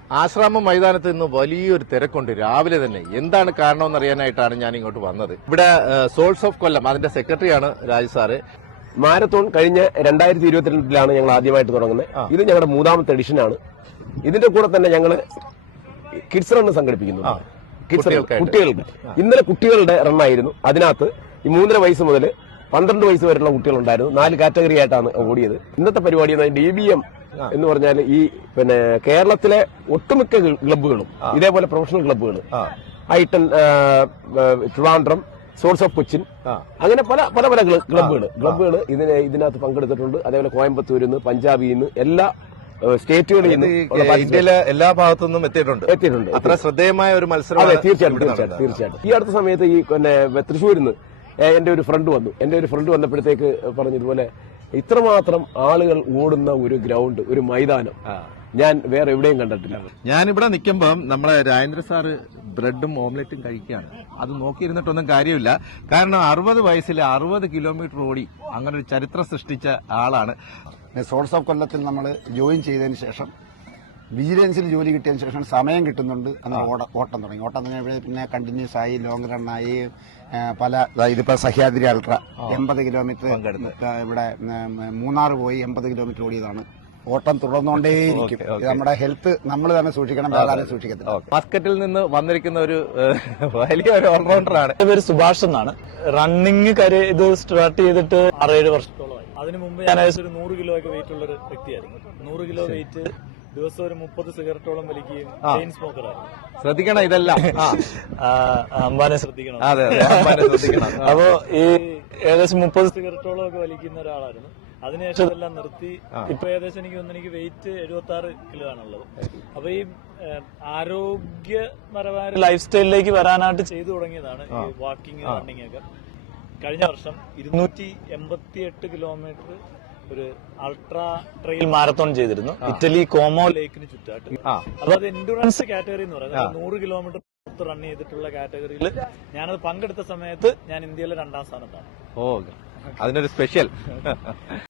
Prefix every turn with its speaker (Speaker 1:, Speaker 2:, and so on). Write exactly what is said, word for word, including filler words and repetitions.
Speaker 1: ആശ്രാമം മൈതാനത്ത് ഇന്ന് വലിയൊരു തിരക്കുണ്ട് രാവിലെ തന്നെ. എന്താണ് കാരണമെന്ന് അറിയാനായിട്ടാണ് ഞാൻ ഇങ്ങോട്ട് വന്നത്. ഇവിടെ സോൾസ് ഓഫ് കൊല്ലം അതിന്റെ സെക്രട്ടറിയാണ് രാജ് സാറ്.
Speaker 2: മാരത്തോൺ കഴിഞ്ഞ രണ്ടായിരത്തി ഇരുപത്തിരണ്ടിലാണ് ഞങ്ങൾ ആദ്യമായിട്ട് തുടങ്ങുന്നത്. ഇത് ഞങ്ങളുടെ മൂന്നാമത്തെ എഡിഷനാണ്. ഇതിന്റെ കൂടെ തന്നെ ഞങ്ങൾ കിഡ്സ് റൺ സംഘടിപ്പിക്കുന്നു. കിഡ്സ് കുട്ടികൾക്ക് ഇന്നലെ കുട്ടികളുടെ റണ്ണായിരുന്നു. അതിനകത്ത് ഈ മൂന്നര വയസ്സ് മുതൽ പന്ത്രണ്ട് വയസ്സ് വരെയുള്ള കുട്ടികളുണ്ടായിരുന്നു. നാല് കാറ്റഗറി ആയിട്ടാണ് ഓടിയത്. ഇന്നത്തെ പരിപാടി ഡി ബി എം എന്ന് പറഞ്ഞാൽ ഈ പിന്നെ കേരളത്തിലെ ഒട്ടുമിക്ക ക്ലബ്ബുകളും ഇതേപോലെ പ്രൊഫഷണൽ ക്ലബ്ബുകൾ, ഐട്ടൺ, ട്രിവാൻഡ്രം, സോഴ്സ് ഓഫ് കൊച്ചിൻ, അങ്ങനെ പല പല പല ക്ലബ്ബുകൾ ക്ലബ്ബുകൾ ഇതിനെ ഇതിനകത്ത് പങ്കെടുത്തിട്ടുണ്ട്. അതേപോലെ കോയമ്പത്തൂരിൽ നിന്ന്, പഞ്ചാബിൽ നിന്ന്, എല്ലാ സ്റ്റേറ്റുകളിൽ നിന്ന്,
Speaker 1: ഇന്ത്യയിലെ എല്ലാ ഭാഗത്തു നിന്നും എത്തിയിട്ടുണ്ട്
Speaker 2: എത്തിയിട്ടുണ്ട്
Speaker 1: അത്ര ശ്രദ്ധേയമായ ഒരു മത്സരം.
Speaker 2: അതെ, തീർച്ചയായിട്ടും തീർച്ചയായിട്ടും തീർച്ചയായിട്ടും ഈ അടുത്ത സമയത്ത് ഈ പിന്നെ തൃശ്ശൂരിൽ നിന്ന് എന്റെ ഒരു ഫ്രണ്ട് വന്നു. എന്റെ ഒരു ഫ്രണ്ട് വന്നപ്പോഴത്തേക്ക് പറഞ്ഞു, ഇതുപോലെ ഇത്രമാത്രം ആളുകൾ ഓടുന്ന ഒരു ഗ്രൗണ്ട്, ഒരു മൈതാനം ഞാൻ വേറെ എവിടെയും കണ്ടിട്ടില്ല.
Speaker 1: ഞാനിവിടെ നിൽക്കുമ്പം നമ്മളെ രാജേന്ദ്ര സാറ് ബ്രെഡും ഓംലെറ്റും കഴിക്കുകയാണ്. അത് നോക്കിയിരുന്നിട്ടൊന്നും കാര്യമില്ല. കാരണം അറുപത് വയസ്സിൽ അറുപത് കിലോമീറ്റർ ഓടി അങ്ങനെ ഒരു ചരിത്രം സൃഷ്ടിച്ച ആളാണ്.
Speaker 3: സോഴ്സ് ഓഫ് കൊല്ലത്തിൽ നമ്മൾ ജോയിൻ ചെയ്തതിന് ശേഷം വിജിലൻസിൽ ജോലി കിട്ടിയതിന് ശേഷം സമയം കിട്ടുന്നുണ്ട്. അന്ന് ഓട്ടം തുടങ്ങി. ഓട്ടം തുടങ്ങിയപ്പോൾ പിന്നെ കണ്ടിന്യൂസ് ആയി, ലോങ് റണ്ണായി, പല ഇതിപ്പോ സഹ്യാദ്രി അൾട്ര എൺപത് കിലോമീറ്റർ ഇവിടെ മൂന്നാർ പോയി എൺപത് കിലോമീറ്റർ ഓടിയതാണ്. ഓട്ടം തുടർന്നുകൊണ്ടേയിരിക്കും. നമ്മുടെ ഹെൽത്ത് നമ്മൾ തന്നെ സൂക്ഷിക്കണം, വേറെ ആരും സൂക്ഷിക്കത്തില്ല.
Speaker 1: മാസ്കറ്റിൽ നിന്ന് വന്നിരിക്കുന്ന ഒരു വലിയ ഒരു ഓൾറൗണ്ടറാണ്.
Speaker 4: പേര് സുഭാഷ് എന്നാണ്. റണ്ണിങ് കാര്യം ഇത് സ്റ്റാർട്ട് ചെയ്തിട്ട് ആറേഴ് വർഷത്തോളമായി. അതിനു മുമ്പ് ഞാൻ ഏകദേശം ഒരു നൂറ് കിലോ ഒക്കെ വെയിറ്റ് ഉള്ള ഒരു വ്യക്തിയായിരുന്നു. നൂറ് കിലോ വെയിറ്റ്, ദിവസം ഒരു മുപ്പത് സിഗരറ്റോളം വലിക്കുകയും ചെയിൻ സ്മോക്കറായിരുന്നു.
Speaker 1: ശ്രദ്ധിക്കണം ഇതെല്ലാം.
Speaker 4: അമ്പാനെ ശ്രദ്ധിക്കണം.
Speaker 1: അതെ അതെ, അമ്പാനെ ശ്രദ്ധിക്കണം.
Speaker 4: അപ്പോ ഈ ഏകദേശം മുപ്പത് സിഗരറ്റോളം ഒക്കെ വലിക്കുന്ന ഒരാളായിരുന്നു. അതിനുശേഷം ഇതെല്ലാം നിർത്തി ഇപ്പൊ ഏകദേശം എനിക്ക് തോന്നുന്നു എനിക്ക് വെയിറ്റ് എഴുപത്തി ആറ് കിലോ ആണുള്ളത്. അപ്പൊ ഈ ആരോഗ്യപരമായ ലൈഫ് സ്റ്റൈലിലേക്ക് വരാനായിട്ട് ചെയ്തു തുടങ്ങിയതാണ് ഈ വാക്കിംഗ്, റണ്ണിങ് ഒക്കെ. കഴിഞ്ഞ വർഷം ഇരുന്നൂറ്റി എൺപത്തി എട്ട് കിലോമീറ്റർ ഒരു അൾട്രാ ട്രെയിൽ മാരത്തോൺ ചെയ്തിരുന്നു, ഇറ്റലി കോമോ ലേക്കിന് ചുറ്റാട്ട്. അപ്പൊ അത് എൻഡുറൻസ് കാറ്റഗറി എന്ന് പറയുന്നത് നൂറ് കിലോമീറ്റർ റൺ ചെയ്തിട്ടുള്ള കാറ്റഗറിയിൽ ഞാനത് പങ്കെടുത്ത സമയത്ത് ഞാൻ ഇന്ത്യയിലെ രണ്ടാം സ്ഥാനത്താണ്.
Speaker 1: ഓ, അതിനൊരു സ്പെഷ്യൽ